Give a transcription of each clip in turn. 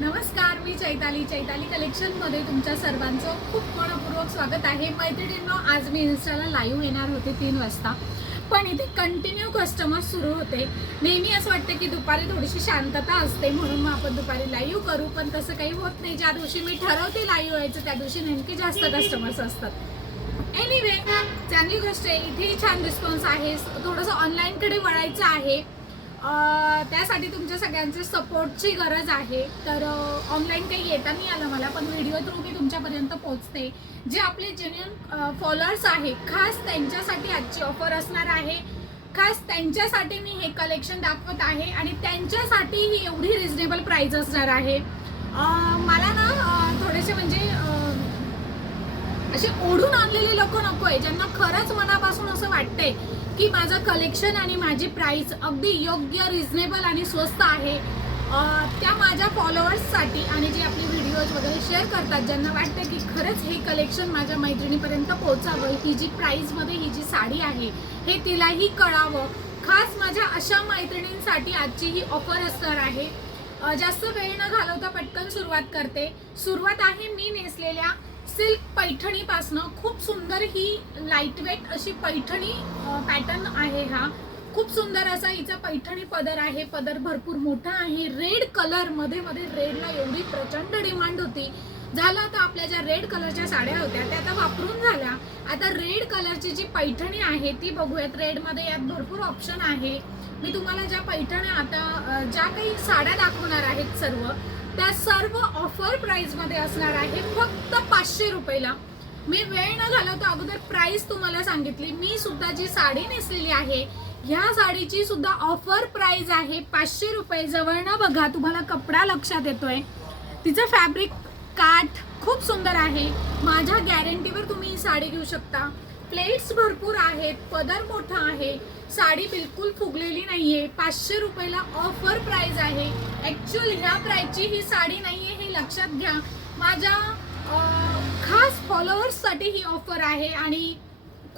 नमस्कार, मी चैताली कलेक्शनमध्ये तुमच्या सर्वांचं खूप मनपूर्वक स्वागत आहे. मैत्रिणींनो, आज मी इन्स्टाला लाईव्ह येणार होते 3 वाजता, पण इथे कंटिन्यू कस्टमर सुरू होते. नेहमी असं वाटतं की दुपारी थोडीशी शांतता असते म्हणून मग आपण दुपारी लाईव्ह करू, पण तसं काही होत नाही. ज्या दिवशी मी ठरवते लाईव्ह व्हायचं त्या दिवशी नेमके जास्त कस्टमर्स असतात. एनिवे, चांगली गोष्ट आहे. इथेही छान रिस्पॉन्स आहे. थोडंसं ऑनलाईनकडे वळायचं आहे. त्यासाठी तुमच्या सगळ्यांचे सपोर्टची गरज आहे. तर ऑनलाईन काही येता नाही आलं मला, पण व्हिडिओ थ्रू मी तुमच्यापर्यंत पोहोचते. जे आपले जेन्युइन फॉलोअर्स आहे, खास त्यांच्यासाठी आजची ऑफर असणार आहे. खास त्यांच्यासाठी मी हे कलेक्शन दाखवत आहे आणि त्यांच्यासाठी ही एवढी रिजनेबल प्राईस असणार आहे. मला ना थोडेसे म्हणजे असे ओढून आणलेले लोक नको आहे, ज्यांना खरंच मनापासून असं वाटतंय की माझं कलेक्शन आणि माझी प्राइस अगदी योग्य, रिजनेबल आणि स्वस्त आहे. त्या माझ्या फॉलोअर्ससाठी आणि जे आपले व्हिडिओज वगैरे शेअर करतात, ज्यांना वाटतं की खरंच हे कलेक्शन माझ्या मैत्रिणीपर्यंत पोहोचावं, ही जी प्राइसमध्ये ही जी साडी आहे हे तिलाही कळावं, खास माझ्या अशा मैत्रिणींसाठी आजची ही ऑफर असणार आहे. जास्त वेळ न घालवता पटकन सुरुवात करते. सुरुवात आहे मी नेसलेल्या सिल्क पैठणीपासनं. खूप सुंदर ही लाईटवेट अशी पैठणी पॅटर्न आहे. हा खूप सुंदर असा हिचा पैठणी पदर आहे. पदर भरपूर मोठा आहे. रेड कलर मध्ये रेडला एवढी प्रचंड डिमांड होती. झालं आता आपल्या ज्या रेड कलरच्या साड्या होत्या त्या आता वापरून झाल्या. आता रेड कलरची जी पैठणी आहे ती बघूयात. रेडमध्ये यात भरपूर ऑप्शन आहे. मी तुम्हाला ज्या पैठण्या आता ज्या काही साड्या दाखवणार आहेत त्या सर्व ऑफर प्राइस मध्ये असणार आहे. फक्त 500 रुपयाला. मी वेळ न घालवता अगोदर प्राइस तुम्हाला सांगितली. मी सुद्धा जी साडी नेसलेली आहे ह्या साडीची सुद्धा ऑफर प्राइस आहे 500 रुपये. जवळनं बघा, तुम्हाला कपडा लक्षात येतोय. तिचं फॅब्रिक काठ खूप सुंदर आहे. माझ्या गॅरंटीवर तुम्ही ही साडी घेऊ शकता. प्लेट्स भरपूर आहेत. पदर मोठा आहे. साडी बिलकुल फुगलेली नाहीये. 500 रुपयाला ऑफर प्राइस आहे. ऍक्च्युअली ह्या प्राइसची ही साडी नाहीये, हे लक्षात घ्या. माझ्या खास फॉलोअर्ससाठी ही ऑफर आहे आणि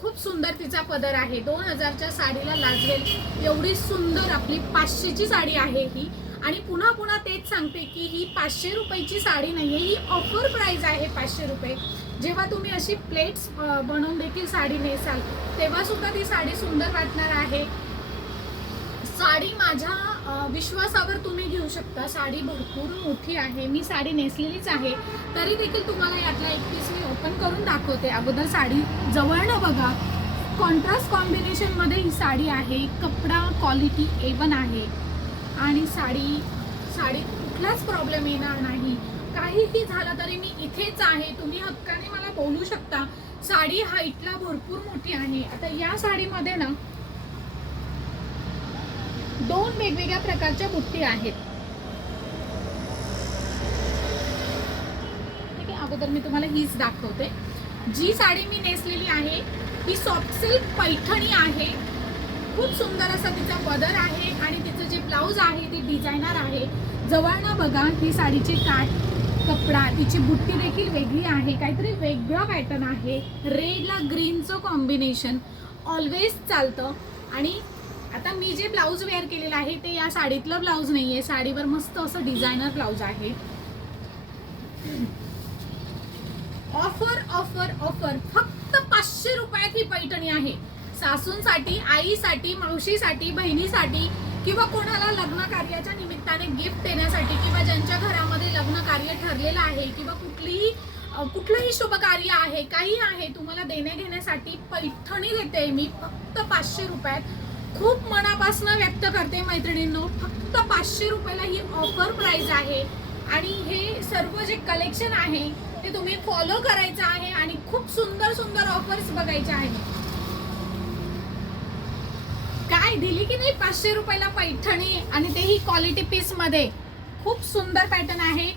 खूप सुंदर तिचा पदर आहे. 2000च्या साडीला लाजवेल एवढी सुंदर आपली 500ची साडी आहे ही. आणि पुन्हा पुन्हा तेच सांगते की ही 500 रुपयाची साडी नाहीये, ही ऑफर प्राइस आहे 500 रुपये. जेव्हा तुम्ही अशी प्लेट्स बनवून देखील साडी नेसाल तेव्हा सुद्धा ती साडी सुंदर वाटणार आहे. साडी माझ्या विश्वासावर तुम्ही घेऊ शकता. साडी भरपूर मोठी आहे. मी साडी नेसलेलीच आहे, तरी देखील तुम्हाला यातला एक पीस मी ओपन करून दाखवते. अगोदर साडी जवळनं बघा. कॉन्ट्रास्ट कॉम्बिनेशनमध्ये ही साडी आहे. कपडा क्वालिटी A1 आहे आणि साडी कुठलाच प्रॉब्लेम येणार नाही. काहीही झालं तरी मी इथेच आहे. तुम्ही हक्काने मला बोलू शकता. साडी हाईटला भरपूर मोठी आहे. आता या साडीमध्ये ना 2 वेगवेगळ्या प्रकारच्या बुट्टी आहेत. ठीक आहे, अगोदर मी तुम्हाला हीच दाखवते. जी साडी मी नेसलेली आहे ही सॉफ्ट सिल्क पैठणी आहे. खूप सुंदर असा तिचा पदर आहे आणि तिचं जे ब्लाऊज आहे ते डिझायनर आहे. जवळनं बघा, ही साडीचे काठ, कपडा, तिची बुट्टी देखील वेगळी आहे. काहीतरी वेगळा पॅटर्न आहे. रेडला ग्रीनचं कॉम्बिनेशन ऑलवेज चालतं. आणि आता मी जे ब्लाऊज वेअर केलेलं आहे ते या साडीतलं ब्लाऊज नाहीये. साडीवर मस्त असं डिझायनर ब्लाऊज आहे. ऑफर ऑफर ऑफर फक्त 500 रुपयात ही पैठणी आहे. सासूंसाठी, आईसाठी, मावशीसाठी, बहिणीसाठी किंवा कोणाला लग्न कार्याच्या निमित्ताने गिफ्ट देण्यासाठी किंवा ज्यांच्या घरामध्ये लग्न कार्य ठरलेलं आहे किंवा कुठलंही शुभ कार्य आहे, काही आहे, तुम्हाला देण्या घेण्यासाठी पैठणी देते मी फक्त 500 रुपयात. खूप मनापासून व्यक्त करते मैत्रिणींनो, फक्त 500 रुपयाला ही ऑफर प्राइस आहे. आणि हे सर्व जे कलेक्शन आहे ते तुम्ही फॉलो करायचं आहे आणि खूप सुंदर सुंदर ऑफर्स बघायचे आहेत. काय दिली की नाही 500 रुपयाला पैठणी, आणि तेही क्वालिटी पीस मध्ये. खूप सुंदर पॅटर्न आहे.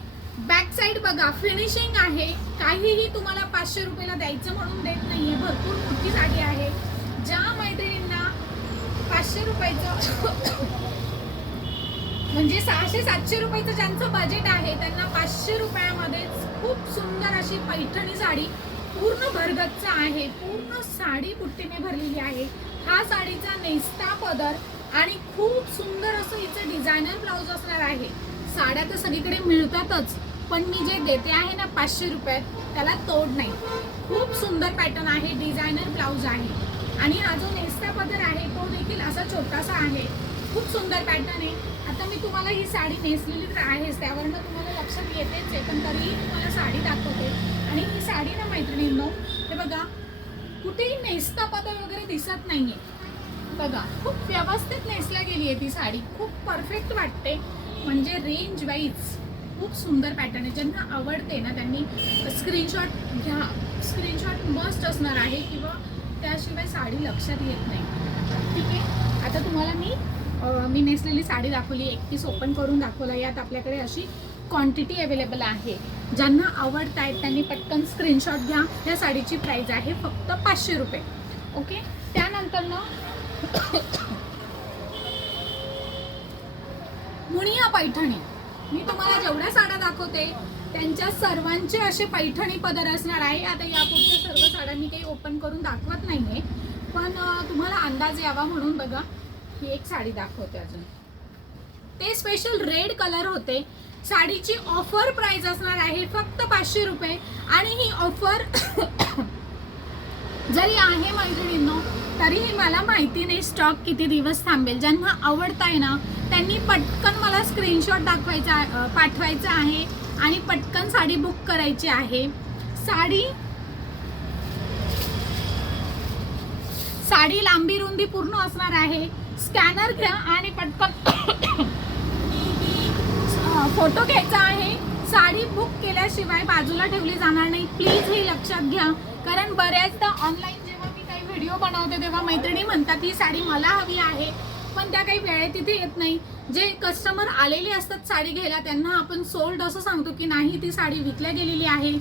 बॅक साइड बघा, फिनिशिंग आहे. काहीही तुम्हाला 500 रुपयाला द्यायचं म्हणून देत नाहीये. भरपूर मोठी साडी आहे. ज्या मैत्रिणींना 500 रुपयाचं म्हणजे 600-700 रुपयाचं ज्यांचं बजेट आहे त्यांना 500 रुपयामध्येच खूप सुंदर अशी पैठणी साडी पूर्ण भरगच्च आहे. पूर्ण साडी बुट्टीने भरलेली आहे. हा साडीचा नेस्ता पदर आणि खूप सुंदर असं हिचं डिझायनर ब्लाऊज असणार आहे. साड्या तर सगळीकडे मिळतातच, पण मी जे देते आहे ना 500 रुपयात, त्याला तोड नाही. खूप सुंदर पॅटर्न आहे, डिझायनर ब्लाऊज आहे. आणि हा जो नेसता पदर आहे तो देखील असा छोटासा आहे. खूप सुंदर पॅटर्न आहे. आता मी तुम्हाला ही साडी नेसलेली तर आहेच, त्यावरनं तुम्हाला लक्षात येतेच आहे, पण तरीही तुम्हाला साडी दाखवते. आणि ही साडी ना मैत्रिणींनो, हे बघा, कुठेही नेसता पदर वगैरे दिसत नाहीये. बघा, खूप व्यवस्थित नेसल्या गेली आहे ती साडी. खूप परफेक्ट वाटते, म्हणजे रेंज वाईज खूप सुंदर पॅटर्न आहे. ज्यांना आवडते ना त्यांनी स्क्रीनशॉट घ्या. स्क्रीनशॉट मस्ट असणार आहे, किंवा त्याशिवाय साडी लक्षात येत नाही. ठीक आहे, आता तुम्हाला मी नेसलेली साडी दाखवली, एक पीस ओपन करून दाखवला. यात आपल्याकडे अशी क्वांटिटी अवेलेबल आहे. ज्यांना आवडत आहेत त्यांनी पटकन स्क्रीनशॉट घ्या. ह्या साडीची प्राईस आहे फक्त 500 रुपये. ओके, त्यानंतर ना मुनिया पैठणी. मी तुम्हाला जेवढ्या साड्या दाखवते त्यांच्या सर्वांचे असे पैठणी पदर असणार आहे. आता यापुढच्या सर्व साड्या मी काही ओपन करून दाखवत नाहीये, पण तुम्हाला अंदाज यावा म्हणून बघा, ही एक साडी दाखवते अजून. ते स्पेशल रेड कलर होते. साडीची ऑफर प्राइस असणार आहे फक्त 500 रुपये. आणि ही ऑफर जरी आहे मैत्रिणींनो, तरीही मला माहिती नाही स्टॉक किती दिवस थांबेल. ज्यांना आवडताय ना त्यांनी पटकन मला स्क्रीनशॉट पाठवायचा आहे आणि पटकन साडी बुक करायची आहे. साडी लांबी रुंदी पूर्ण असणार आहे. स्कॅनर घ्या आणि पटकन फोटो घ्यायचा आहे. साडी बुक केल्याशिवाय बाजूला ठेवली जाणार नाही, प्लीज हे लक्षात घ्या. कारण बऱ्याचदा ऑनलाईन जेव्हा मी काही व्हिडिओ बनवते तेव्हा मैत्रिणी म्हणतात ही साडी मला हवी आहे, पण त्या काही वेळेत तिथे येत नाही. जे कस्टमर आलेले असतात साडी घ्यायला त्यांना आपण सोल्ड असं सांगतो की नाही, ती साडी विकल्या गेलेली आहे.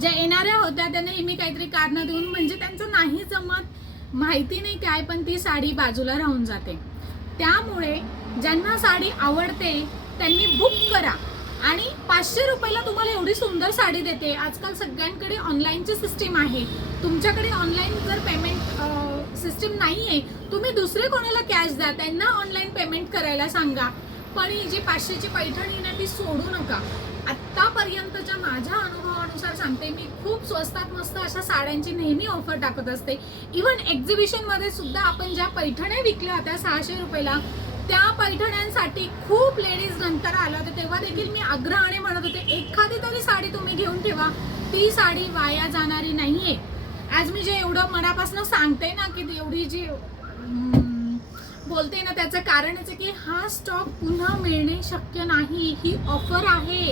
ज्या येणाऱ्या होत्या त्यांना मी काहीतरी कारण देऊन, म्हणजे त्यांचं नाही जमत, माहिती नाही काय, पण ती साडी बाजूला राहून जाते. त्यामुळे ज्यांना साडी आवडते त्यांनी बुक करा. आणि 500 रुपयाला तुम्हाला एवढी सुंदर साडी देते. आजकाल सगळ्यांकडे ऑनलाईनची सिस्टीम आहे. तुमच्याकडे ऑनलाईन जर पेमेंट सिस्टीम नाही आहे, तुम्ही दुसरे कोणाला कॅश द्या, त्यांना ऑनलाईन पेमेंट करायला सांगा. पण ही जी 500ची पैठणी ना ती सोडू नका. आत्तापर्यंतच्या माझ्या अनुभवानुसार सांगते, मी खूप स्वस्तात मस्त अशा साड्यांची नेहमी ऑफर टाकत असते. इव्हन एक्झिबिशनमध्ये सुद्धा आपण ज्या पैठण्या विकल्या होत्या 600 रुपयाला, त्या पैठण्यांसाठी खूप लेडीज नंतर आल्या होत्या. तेव्हा देखील मी आग्रहाने म्हणत होते एखादी तरी साडी तुम्ही घेऊन ठेवा, ती साडी वाया जाणारी नाहीये. आज मी जे एवढं मनापासून सांगते ना, की एवढी जी बोलते ना, त्याचं कारणच आहे की हा स्टॉक पुन्हा मिळणे शक्य नाही. ही ऑफर आहे,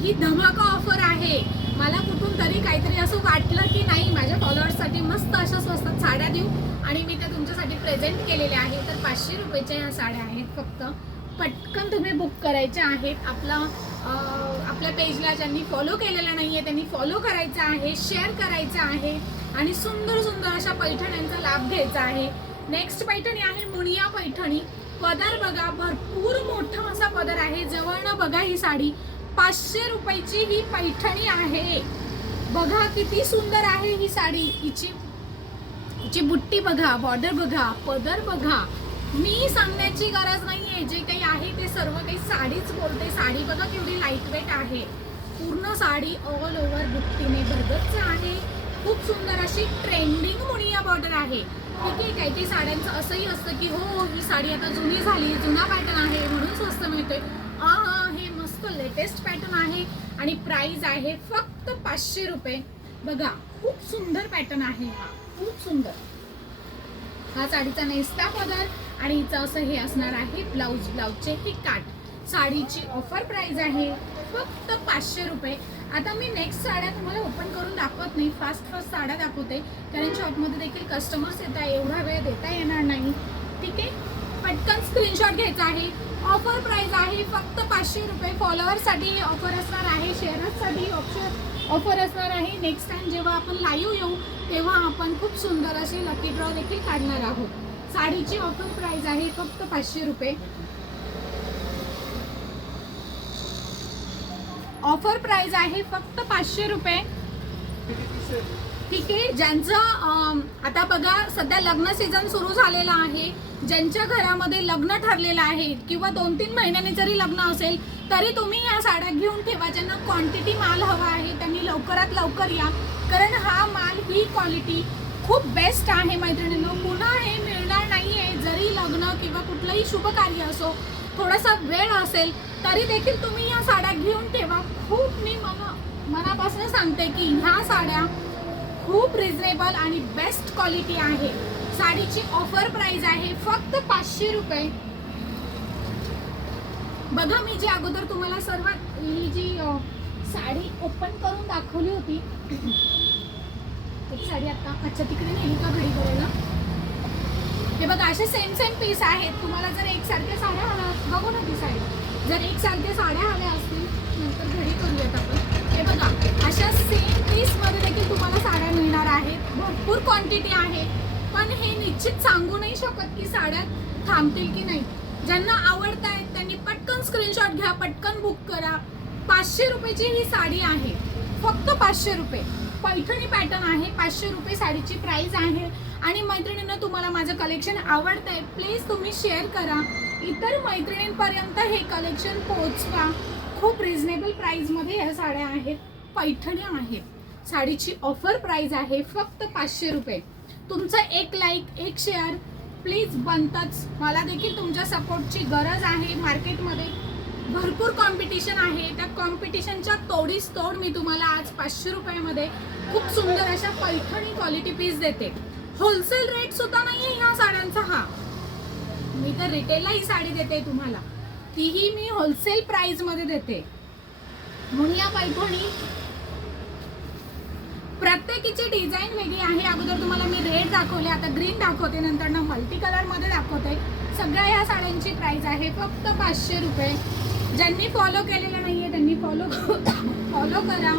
ही धमाका ऑफर आहे. मला कुठून तरी काहीतरी असं वाटलं की नाही, माझ्या फॉलोअर्ससाठी मस्त अशा स्वस्तात साड्या देऊ, आणि मी त्या तुमच्यासाठी प्रेझेंट केलेल्या आहेत. तर 500 रुपयाच्या ह्या साड्या आहेत. फक्त पटकन तुम्ही बुक करायच्या आहेत. आपल्या पेजला ज्यांनी फॉलो केलेलं नाही आहे त्यांनी फॉलो करायचं आहे, शेअर करायचं आहे, आणि सुंदर सुंदर अशा पैठण्यांचा लाभ घ्यायचा आहे. नेक्स्ट पैठणी आहे मुनिया पैठणी. पदर बघा, भरपूर मोठा असा पदर आहे. जवळनं बघा, ही साडी 500 रुपयाची ही पैठणी आहे. बघा किती सुंदर आहे ही साडी. हिची बुट्टी बघा, बॉर्डर बघा, पदर बघा. मी सांगण्याची गरज नाहीये, जे काही आहे ते सर्व काही साडीच बोलते. साडी बघा केवढी लाईट वेट आहे. पूर्ण साडी ऑल ओव्हर बुट्टीने भरगच्च आहे. खूप सुंदर अशी ट्रेंडिंग मुनिया बॉर्डर आहे. ठीक आहे, काही काही साड्यांचं असंही असतं की हो ही साडी आता जुनी झाली, जुना पॅटर्न आहे म्हणून स्वस्त मिळतोय. हे मस्त लेटेस्ट पॅटर्न आहे आणि प्राइस आहे फक्त 500 रुपये. बघा खूप सुंदर पॅटर्न आहे हा, खूप सुंदर. हा साडीचा नेसता पदर आणि हिचं असं हे असणार आहे ब्लाऊजचे हे काठ. साडीची ऑफर प्राइस आहे फक्त 500 रुपये. आता मी नेक्स्ट साड्या तुम्हाला ओपन करून दाखवत नाही, फास्ट साड्या दाखवते, कारण शॉपमध्ये देखील कस्टमर्स येत आहे, एवढा वेळ देता येणार नाही. ठीक आहे, पटकन स्क्रीनशॉट घ्यायचा आहे. ऑफर प्राइस आहे फक्त 500 रुपये. फॉलोअर्ससाठी ऑफर असणार आहे, शेअर्ससाठी ऑफर असणार आहे. नेक्स्ट टाइम जेव्हा आपण लाईव्ह येऊ तेव्हा आपण खूप सुंदर अशी लकी ड्रॉ देखील काढणार आहोत. साडीची ऑफर प्राइस आहे फक्त 500 रुपये. ऑफर प्राइस आहे फक्त 500 रुपये. ठीक आहे, ज्यांचं आता बघा सध्या लग्न सीझन सुरू झालेला आहे, ज्यांच्या घरामध्ये लग्न ठरलेलं आहे किंवा 2-3 महिन्यांनी जरी लग्न असेल तरी तुम्ही या साड्या घेऊन ठेवा. ज्यांना क्वांटिटी माल हवा आहे त्यांनी लवकरात लवकर या, कारण हा माल ही क्वालिटी खूप बेस्ट आहे मैत्रिणींनो. पुन्हा हे मिळणार नाही आहे. जरी लग्न किंवा कुठलंही शुभ कार्य असो, थोडासा वेळ असेल तरी देखील तुम्ही या साड्या घेऊन ठेवा. खूप मी मनापासून सांगते की ह्या साड्या खूप रिजनेबल आणि बेस्ट क्वालिटी आहे. साडीची ऑफर प्राइस आहे फक्त 500 रुपये. बघा, मी जी अगोदर तुम्हाला सर्वात ही जी साडी ओपन करून दाखवली होती, एक साडी आता अच्छा तिकडे नेली का घडी करायला. हे बघा, असे सेम पीस आहेत. तुम्हाला जर एकसारख्या साड्या हव्या, बघू ना ती साडी, जर एकसारख्या साड्या हव्या असतील नंतर घडी करूयात आपण. हे बघा, अशा सेम पीसमध्ये देखील तुम्हाला साड्या मिळणार आहेत. भरपूर क्वांटिटी आहे, पण हे निश्चित सांगू नाही शकत की साड्या थांबतील की नाही. ज्यांना आवडत आहेत त्यांनी पटकन स्क्रीनशॉट घ्या, पटकन बुक करा. 500 रुपयाची ही साडी आहे, फक्त 500 रुपये. पैठणी पॅटर्न आहे, 500 रुपये साडीची प्राइस आहे. आणि मैत्रिणींना तुम्हाला माझं कलेक्शन आवडतंय, प्लीज तुम्ही शेअर करा, इतर मैत्रिणींपर्यंत हे कलेक्शन पोहोचवा. खूप रिजनेबल प्राइसमध्ये ह्या साड्या आहेत, पैठणी आहेत. साडीची ऑफर प्राइस आहे फक्त 500 रुपये. तुमचं एक लाईक, एक शेअर प्लीज बनतंच. मला देखील तुमच्या सपोर्टची गरज आहे. मार्केटमध्ये भरपूर कॉम्पिटिशन आहे, त्या कॉम्पिटिशनच्या तोडीस तोड मी तुम्हाला आज 500 रुपयामध्ये खूप सुंदर अशा पैठणी क्वालिटी पीस देते. होलसेल रेट सुद्धा नाही आहे ह्या साड्यांचा. हा मी तर रिटेलला ही साडी देते तुम्हाला, तीही मी होलसेल प्राइसमध्ये देते. मुनिया पैठणी प्रत्येकीची डिझाईन वेगळी आहे. अगोदर तुम्हाला मी रेड दाखवले, आता ग्रीन दाखवते, नंतर ना मल्टी कलर मध्ये दाखवते. सगळ्या ह्या साड्यांची प्राइस आहे फक्त 500 रुपये. ज्यांनी फॉलो केलेलं नाहीये त्यांनी फॉलो करा.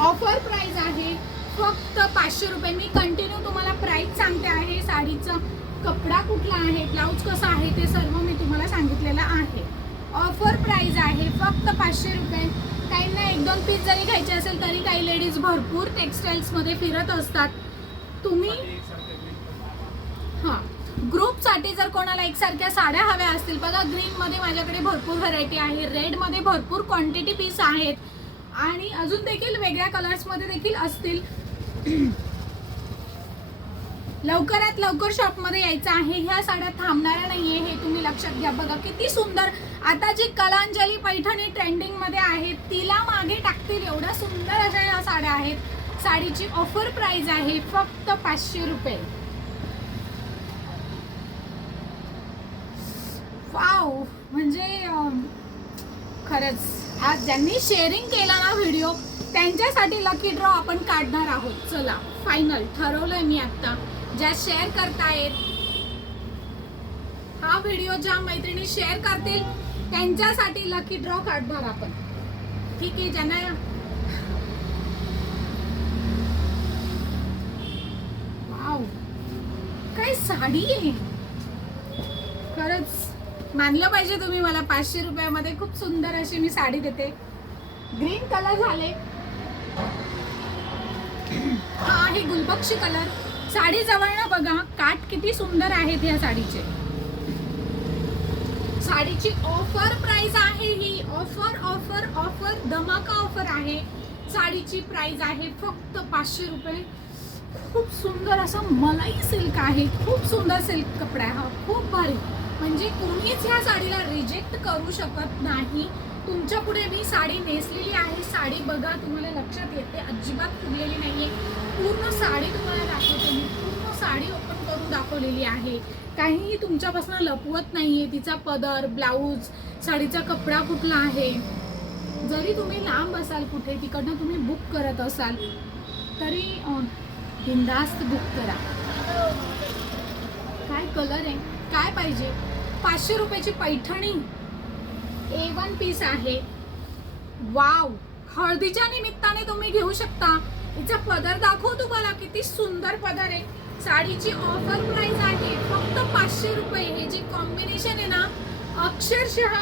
ऑफर प्राइस आहे फक्त 500 रुपये. मी कंटिन्यू तुम्हाला प्राइस सांगते आहे. साडीचा कपडा कुठला आहे, ब्लाऊज कसा आहे, ते सर्व मी तुम्हाला सांगितलेलं आहे. ऑफर प्राइस आहे फक्त 500 रुपये. काहींना 1-2 पीस जरी घ्यायचे असेल तरी काही लेडीज भरपूर टेक्सटाईल्समध्ये फिरत असतात. तुम्ही हां, ग्रुपसाठी जर कोणाला एकसारख्या साड्या हव्या असतील, बघा ग्रीनमध्ये माझ्याकडे भरपूर व्हरायटी आहे, रेडमध्ये भरपूर क्वांटिटी पीस आहेत आणि अजून देखील वेगळ्या कलर्समध्ये देखील असतील. लवकरात लवकर शॉपमध्ये यायचं आहे. ह्या साड्या थांबणाऱ्या नाहीये, हे तुम्ही लक्षात घ्या. बघा किती सुंदर. आता जी कलांजली पैठणी ट्रेंडिंगमध्ये आहे तिला मागे टाकतील एवढ्या सुंदर अशा ह्या साड्या आहेत. साडीची ऑफर प्राइस आहे फक्त 500 रुपये. वाव, म्हणजे खरंच आज ज्यांनी शेअरिंग केला ना व्हिडिओ त्यांच्यासाठी लकी ड्रॉ आपण काढणार आहोत. चला फायनल ठरवलंय मी आता. ज्या शेअर करतायत हा व्हिडिओ, ज्या मैत्रिणी शेअर करतील त्यांच्यासाठी लकी ड्रॉ काढणार आपण. ठीक आहे, ज्यांना वाव काय साडी आहे. खरंच मानलं पाहिजे तुम्ही मला. 500 रुपयामध्ये खूप सुंदर अशी मी साडी देते. ग्रीन कलर झाले, हा आहे गुलबक्षी कलर. साडी जवळनं बघा, काठ किती सुंदर आहेत या साडीचे. साडीची ऑफर प्राइस आहे ही. ऑफर ऑफर ऑफर धमाका ऑफर आहे. साडीची प्राइस आहे फक्त 500 रुपये. खूप सुंदर असं मलाई सिल्क आहे, खूप सुंदर सिल्क कपडा आहे हा, खूप भारी. म्हणजे कोणीच ह्या साडीला रिजेक्ट करू शकत नाही. तुमच्या पुढे मी साडी नेसलेली आहे. साडी बघा, तुम्हाला लक्षात येते, अजिबात फुगलेली नाहीये. पूर्ण साडी तुम्हाला दाखवते मी. पूर्ण साडी ओपन करून दाखवलेली आहे. काहीही तुमच्यापासून लपवत नाहीये. तिचा पदर, ब्लाऊज, साडीचा कपडा कुठला आहे. जरी तुम्ही लांब असाल कुठे, तिकडनं तुम्ही बुक करत असाल तरी बिनधास्त बुक करा. काय कलर आहे, काय पाहिजे. 500 रुपयाची पैठणी A1 पीस आहे. वाव, हळदीच्या निमित्ताने तुम्ही घेऊ शकता. हिचा पदर दाखव तुम्हाला, किती सुंदर पदर आहे. साडीची ऑफर प्राइस आहे फक्त 500 रुपये. हे जे कॉम्बिनेशन आहे ना, अक्षरशः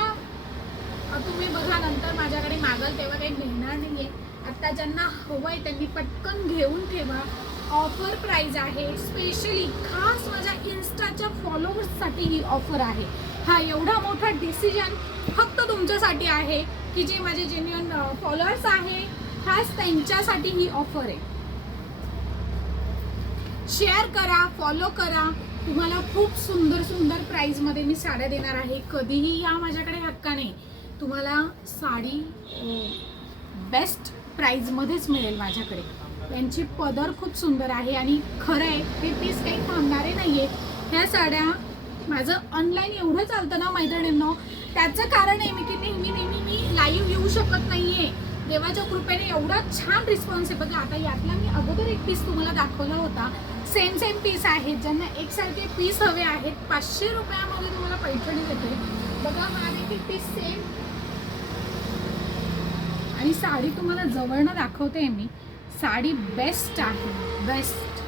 तुम्ही बघा नंतर माझ्याकडे मागाल तेव्हा काही मिळणार नाहीये. आता ज्यांना हवंय त्यांनी पटकन घेऊन ठेवा. ऑफर प्राइस आहे, स्पेशली खास माझ्या इन्स्टाच्या फॉलोअर्ससाठी ही ऑफर आहे. हा एवढा मोठा डिसिजन फक्त तुमच्यासाठी आहे की जे माझे जेन्युइन फॉलोअर्स आहे, खास त्यांच्यासाठी ही ऑफर आहे. शेअर करा, फॉलो करा. तुम्हाला खूप सुंदर सुंदर प्राइसमध्ये मी साड्या देणार आहे. कधीही या माझ्याकडे हक्काने, तुम्हाला साडी बेस्ट प्राइसमध्येच मिळेल माझ्याकडे. यांची पदर खूप सुंदर आहे आणि खरं आहे हे पीस काही थांबणारे नाही आहे. ह्या साड्या माझं ऑनलाईन एवढं चालतं ना मैत्रिणींनो, त्याचं कारण आहे मी की नेहमी मी लाईव्ह येऊ शकत नाही आहे. देवाच्या कृपेने एवढा छान रिस्पॉन्स आहे. बघा आता यातला मी अगोदर एक पीस तुम्हाला दाखवला होता. सेम पीस आहेत, ज्यांना एकसारखे पीस हवे आहेत. 500 रुपयामध्ये तुम्हाला पैठणी देते. बघा हा देखील पीस सेम. आणि साडी तुम्हाला जवळनं दाखवते मी. साडी बेस्ट आहे, बेस्ट.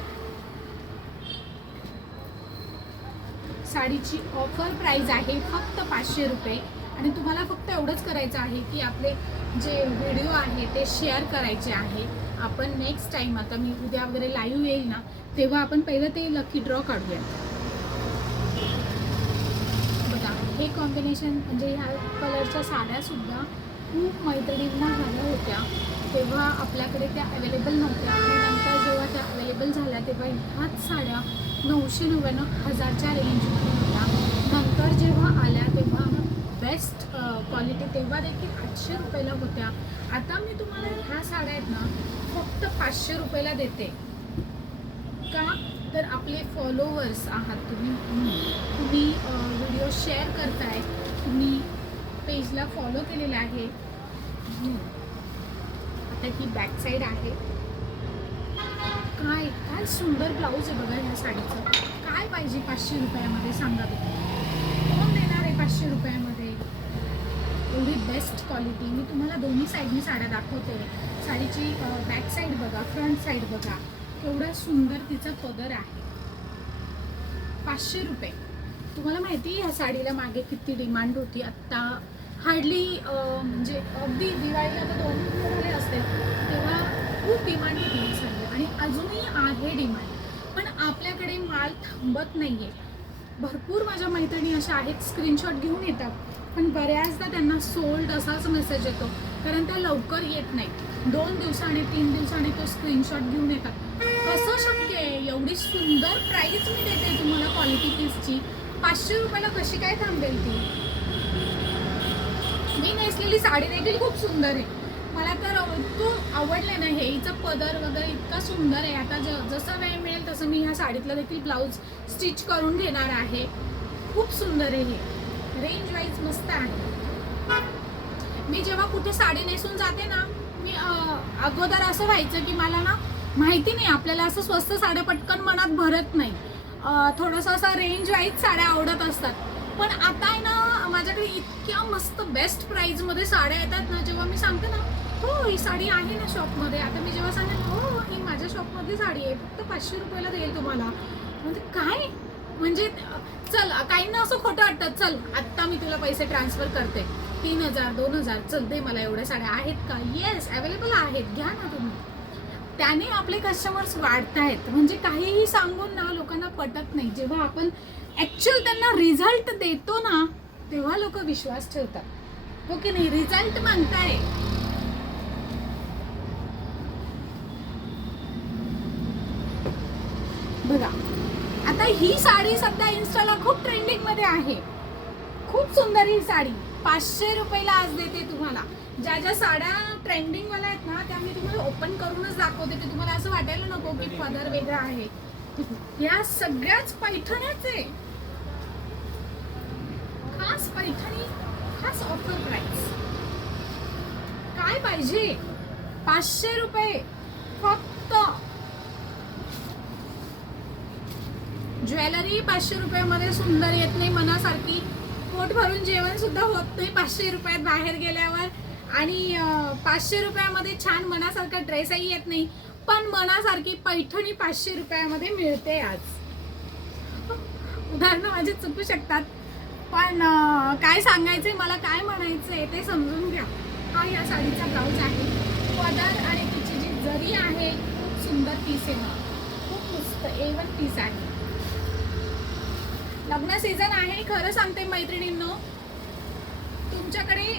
साडीची ऑफर प्राइस आहे फक्त 500 रुपये. आणि तुम्हाला फक्त एवढंच करायचं आहे की आपले जे व्हिडिओ आहे ते शेअर करायचे आहे. आपण नेक्स्ट टाइम, आता मी उद्या वगैरे लाईव्ह येईल ना, तेव्हा आपण पहिलं ते लकी ड्रॉ काढूया. बघा हे कॉम्बिनेशन, म्हणजे ह्या कलरच्या साड्यासुद्धा खूप मैत्रिणींना हव्या होत्या. तेव्हा आपल्याकडे त्या अवेलेबल नव्हत्या आणि नंतर जेव्हा त्या अवेलेबल झाल्या तेव्हा ह्याच साड्या 999 1000च्या रेंजमध्ये होत्या. नंतर जेव्हा आल्या तेव्हा बेस्ट क्वालिटी तेव्हा देखील 800 रुपयाला होत्या. आता मी तुम्हाला ह्या साड्या आहेत ना फक्त 500 रुपयाला देते. का तर आपले फॉलोवर्स आहात तुम्ही व्हिडिओ शेअर करताय, तुम्ही पेजला फॉलो केलेलं आहे. आता ही बॅक साईड आहे. काय काय सुंदर ब्लाऊज आहे बघा ह्या साडीचं. काय पाहिजे 500 रुपयामध्ये सांगा बघा. कोण देणार आहे 500 रुपयामध्ये एवढी बेस्ट क्वालिटी? मी तुम्हाला दोन्ही साईडनी साड्या दाखवते. साडीची बॅक साईड बघा, फ्रंट साईड बघा, केवढा सुंदर तिचा पदर आहे. 500 रुपये. तुम्हाला माहिती ह्या साडीला मागे किती डिमांड होती. आत्ता हार्डली म्हणजे अगदी दिवाळीला तर 2 झाले असते तेव्हा खूप डिमांड होती ही साडी आणि अजूनही आहे डिमांड. पण आपल्याकडे माल थांबत नाही आहे. भरपूर माझ्या मैत्रिणी अशा आहेत स्क्रीनशॉट घेऊन येतात, पण बऱ्याचदा त्यांना सोल्ड असाच मेसेज येतो, कारण त्या लवकर येत नाही. 2 दिवसांनी 3 दिवसांनी तो स्क्रीनशॉट घेऊन येतात. कसं शक्य आहे? एवढी सुंदर प्राईस मी देते तुम्हाला क्वालिटी पीसची. 500 रुपयाला कशी काय थांबेल ती? मी नेसलेली साडी देखील खूप सुंदर आहे. मला तर खूप आवडले ना हे. हिचं पदर वगैरे इतका सुंदर आहे. आता जसं वेळ मिळेल तसं मी ह्या साडीतलं देखील ब्लाऊज स्टिच करून घेणार आहे. खूप सुंदर आहे हे. रेंज वाईज मस्त आहे. मी जेव्हा कुठे साडी नेसून जाते ना, मी अगोदर असं व्हायचं की मला ना माहिती नाही, आपल्याला असं स्वस्त साड्या पटकन मनात भरत नाही. थोडंसं असं रेंज वाईज साड्या आवडत असतात. पण आता आहे ना माझ्याकडे इतक्या मस्त बेस्ट प्राईजमध्ये साड्या येतात ना, जेव्हा मी सांगते ना हो ही साडी आहे ना शॉपमध्ये, आता मी जेव्हा सांगेन हो ही माझ्या शॉपमधली साडी आहे, फक्त 500 रुपयाला देईल तुम्हाला, म्हणजे काय, म्हणजे चल काहींना असं खोटं वाटतं, चल आत्ता मी तुला पैसे ट्रान्सफर करते 3000 2000, चल दे मला एवढ्या साड्या आहेत का? येस अवेलेबल आहेत, घ्या ना तुम्ही. त्याने आपले कस्टमर्स वाढत आहेत. म्हणजे काहीही सांगून ना लोकांना पटत नाही. जेव्हा आपण ॲक्च्युअल त्यांना रिझल्ट देतो ना तेव्हा लोक विश्वास ठेवतात, हो की नाही? रिझल्ट मागताय. बघा आता ही साडी सध्या इन्स्टाला खूप ट्रेंडिंग मध्ये आहे. खूप सुंदर ही साडी 500 रुपयाला आज देते तुम्हाला. ज्या ज्या साड्या ट्रेंडिंग वाल्या आहेत ना त्या मी तुम्हाला ओपन करूनच दाखवते, की तुम्हाला असं वाटायला नको की पदर वेगळा आहे. या सगळ्याच पैठण्याच आहे, खास पैठणी, खास ऑफर प्राइस. काय पाहिजे? 500 रुपये फक्त. ज्वेलरी 500 रुपयामध्ये सुंदर येत नाही मनासारखी. पोट भरून जेवण सुद्धा होत नाही 500 रुपयात बाहेर गेल्यावर. आणि 500 रुपयामध्ये छान मनासारखा ड्रेसही येत नाही. पण मनासारखी पैठणी 500 रुपयामध्ये मिळते आज. उदाहरणं माझे चुकू शकतात, पण काय सांगायचंय मला, काय म्हणायचंय ते समजून घ्या. हा या साडीचा ब्लाऊज आहे. पदर आणि तिची जी जरी आहे खूप सुंदर पीस आहे. मस्त A1 पीस आहे. लग्न सीझन आहे. खरं सांगते मैत्रिणींनो, तुमच्याकडे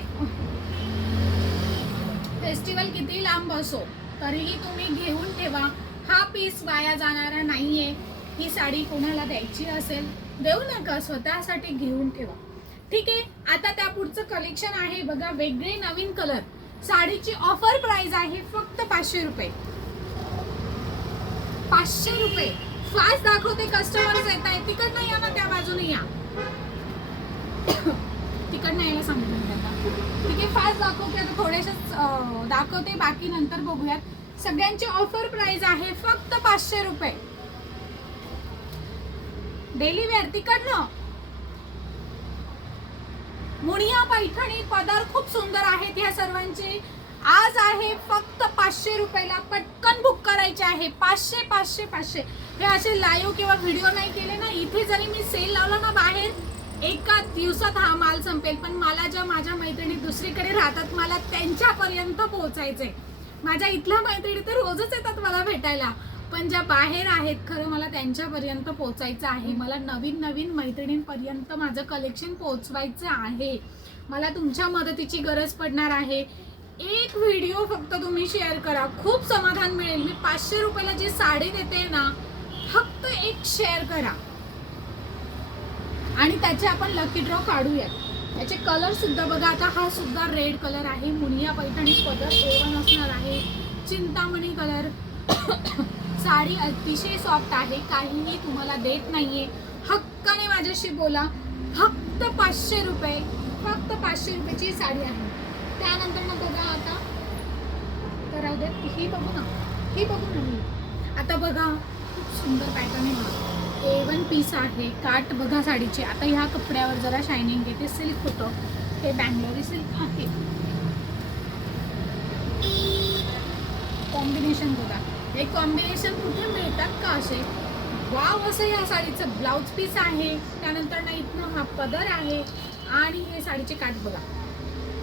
फेस्टिवल किती लांब असो तरीही तुम्ही घेऊन ठेवा. हा पीस वाया जाणारा नाहीये. ही साडी कोणाला द्यायची असेल देऊ नका, स्वतःसाठी घेऊन ठेवा. ठीक आहे. आता त्या पुढचं कलेक्शन आहे बघा, वेगळे नवीन कलर. साडीची ऑफर प्राइस आहे फक्त 500 रुपये. 500 रुपये. फास्ट दाखवते, कस्टमर्स येत आहे. तिकडनं या ना, त्या बाजूने या. तिकडनं यायला सांगितलं त्यांना. ठीक आहे, फास्ट दाखवते. आता थोडेसेच दाखवते, बाकी नंतर बघूयात. सगळ्यांची ऑफर प्राइस आहे फक्त 500 रुपये. Daily wear. तिकडनं मुनिया पैठणी पदर खूप सुंदर आहेत ह्या सर्वांचे. आज आहे फक्त 500 रुपयाला. पटकन बुक करायचे आहे. 500 500 500. हे असे लाईव्ह किंवा व्हिडिओ नाही केले ना, इथे जरी मी सेल लावला ना बाहेर, एका दिवसात हा माल संपेल. पण मला ज्या माझ्या मैत्रिणी दुसरीकडे राहतात, मला त्यांच्यापर्यंत पोहोचायचंय. माझ्या इथल्या मैत्रिणी तर रोजच येतात मला भेटायला, पण ज्या बाहेर आहेत खरं मला त्यांच्यापर्यंत पोहोचायचं आहे. मला नवीन नवीन मैत्रिणींपर्यंत माझं कलेक्शन पोहोचवायचं आहे. मला तुमच्या मदतीची गरज पडणार आहे. एक व्हिडिओ फक्त तुम्ही शेअर करा, खूप समाधान मिळेल. मी 500 रुपयाला जी साडी देते ना, फक्त एक शेअर करा आणि त्याचे आपण लकी ड्रॉ काढूयात. याचे कलर सुद्धा बघा. आता हा सुद्धा रेड कलर आहे. मुनिया पैठणी पदर A1 असणार आहे. चिंतामणी कलर. साडी अतिशय सॉफ्ट आहे, काहीही तुम्हाला देत नाहीये. हक्काने माझ्याशी बोला. फक्त 500 रुपये. फक्त 500 रुपयाची साडी आहे. त्यानंतर ना बघा, आता तर ही बघू ना, ही बघू ना मी. आता बघा, खूप सुंदर पॅटर्न आहे. A1 पीस आहे. काट बघा साडीची. आता ह्या कपड्यावर जरा शायनिंग येते. सिल्क होतं हे, बँगलोरी सिल्क आहे. कॉम्बिनेशन बघा. हे कॉम्बिनेशन कुठे मिळतात का असे? वाव असं या साडीचं ब्लाउज पीस आहे. त्यानंतर ना इथनं हा पदर आहे आणि हे साडीचे काठ बघा.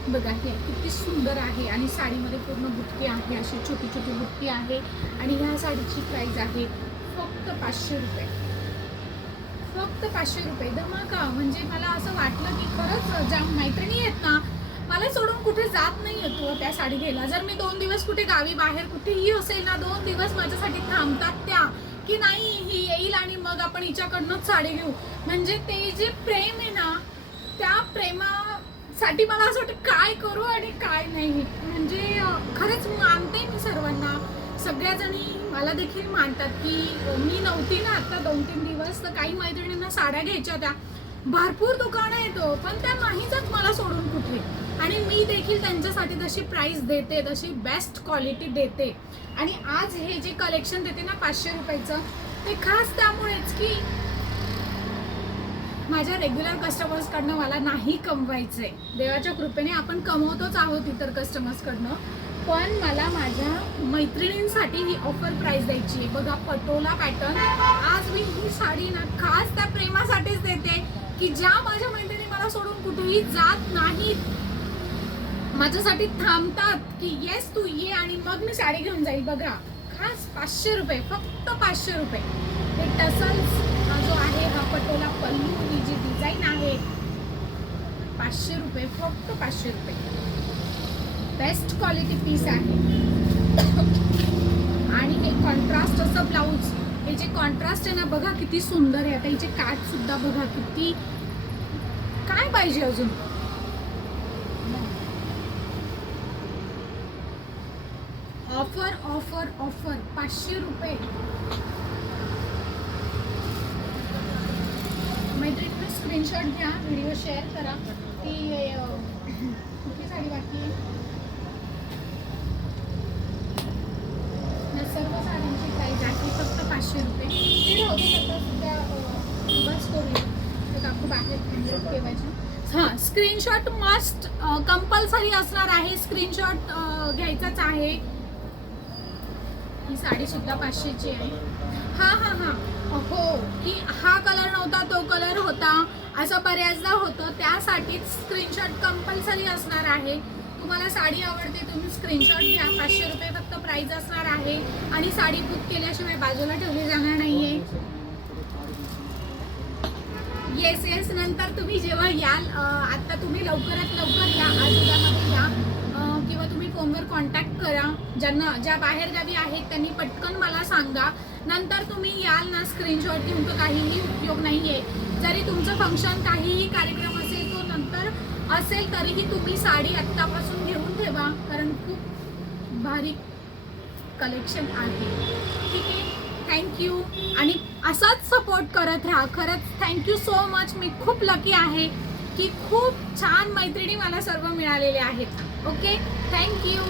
बघा हे किती सुंदर आहे आणि साडीमध्ये पूर्ण बुट्टी आहे. अशी छोटी छोटी बुट्टी आहे आणि ह्या साडीची प्राइस आहे फक्त 500 रुपये. फक्त 500 रुपये. धमाका. म्हणजे मला असं वाटलं की खरंच ज्या मैत्रिणी आहेत ना, मला सोडून कुठे जात नाही येतो त्या साडी घ्यायला. जर मी 2 दिवस कुठे गावी बाहेर कुठेही असेल ना, 2 दिवस माझ्यासाठी थांबतात त्या, की नाही ही येईल आणि मग आपण हिच्याकडनंच साडी घेऊ. म्हणजे ते जे प्रेम आहे ना, त्या प्रेमासाठी मला असं वाटतं काय करू आणि काय नाही. म्हणजे खरंच मानते मी सर्वांना. सगळ्याजणी मला देखील मानतात की मी नव्हती ना आता 2-3 दिवस, तर काही मैत्रिणींना साड्या घ्यायच्या होत्या. भरपूर दुकानं येतो पण त्या नाही जात मला सोडून कुठे. आणि मी देखील त्यांच्यासाठी तशी प्राइस देते, तशी बेस्ट क्वालिटी देते. आणि आज हे जे कलेक्शन देते ना 500 रुपयाचं, ते खास त्यामुळेच की माझ्या रेग्युलर कस्टमर्सकडनं मला नाही कमवायचंय. देवाच्या कृपेने आपण कमवतोच आहोत इतर कस्टमर्सकडनं, पण मला माझ्या मैत्रिणींसाठी ही ऑफर प्राइस द्यायची आहे. बघा पटोला पॅटर्न. आज मी ही साडी ना खास त्या प्रेमासाठीच देते की ज्या माझ्या मैत्रिणी मला सोडून कुठेही जात नाहीत, माझ्यासाठी थांबतात की येस तू ये आणि मग मी साडी घेऊन जाईल. बघा खास 500 रुपये. फक्त 500 रुपये. हे टसल्स हा जो आहे, हा पटोला पल्लू, ही जी डिझाईन आहे, 500 रुपये. फक्त 500 रुपये. बेस्ट क्वालिटी पीस आहे. आणि हे कॉन्ट्रास्ट असं ब्लाऊज, हे जे कॉन्ट्रास्ट आहे ना बघा किती सुंदर आहे. आता हिचे काठ सुद्धा बघा किती, काय पाहिजे अजून. ऑफर ऑफर ऑफर 500 रुपये. मैत्रिणींना स्क्रीनशॉट घ्या, व्हिडिओ शेअर करा. ती कुठली साडी बाकी आहे. सर्व साड्यांची प्राइस आहे फक्त 500 रुपये. ते राहू शकतात सध्या बस करूया. तर काकू बाहेर ठेवायचे. हां, स्क्रीनशॉट मस्ट कंपल्सरी असणार आहे. स्क्रीनशॉट घ्यायचाच आहे. ही साडी सुद्धा 500ची आहे. हां हां हां हो, की हा कलर नव्हता तो कलर होता असं बऱ्याचदा होतं, त्यासाठीच स्क्रीनशॉट कंपल्सरी असणार आहे. तुम्हाला साडी आवडते तुम्ही स्क्रीनशॉट घ्या. 500 रुपये फक्त प्राइस असणार आहे आणि साडी बुक केल्याशिवाय बाजूला ठेवली जाणार नाहीये. Yes yes. नंतर तुम्ही जेव्हा याल आता तुम्ही लवकरात लवकर या, आज उद्यामध्ये या किंवा तुम्ही फोनवर कॉन्टॅक्ट करा. ज्या बाहेरगावी आहेत त्यांनी पटकन मला सांगा. नंतर तुम्ही याल ना, स्क्रीनशॉट घेऊन तर काहीही उपयोग नाही आहे. जरी तुमचं फंक्शन काहीही कार्यक्रम असेल तो नंतर असेल तरीही तुम्ही साडी आत्तापासून घेऊन ठेवा, कारण खूप भारी कलेक्शन आहे. ठीक आहे, थँक्यू. आणि असाच सपोर्ट करत राहा. खरंच थँक्यू सो मच. मी खूप लकी आहे की खूप छान मैत्रिणी मला सर्व मिळालेल्या आहेत. Okay, thank you.